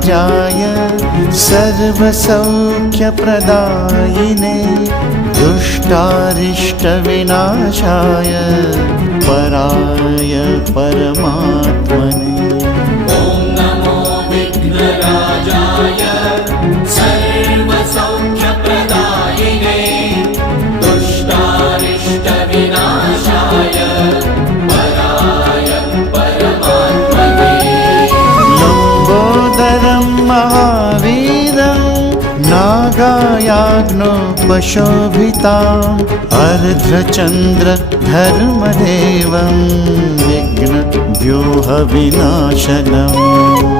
विघ्नराजाय सर्वसौख्यप्रदायिने दुष्टारिष्टविनाशाय पराय परमात्मने। ॐ नमो विघ्नराजाय सर्वसौख्यप्रदायिने दुष्टारिष्टविनाशाय पराय परमात्मने। लम्बोदरं महावीरं नागायाज्ञोपशोभिताम् अर्धचन्द्रधर्मदेवं विघ्नव्यूहविनाशनम्।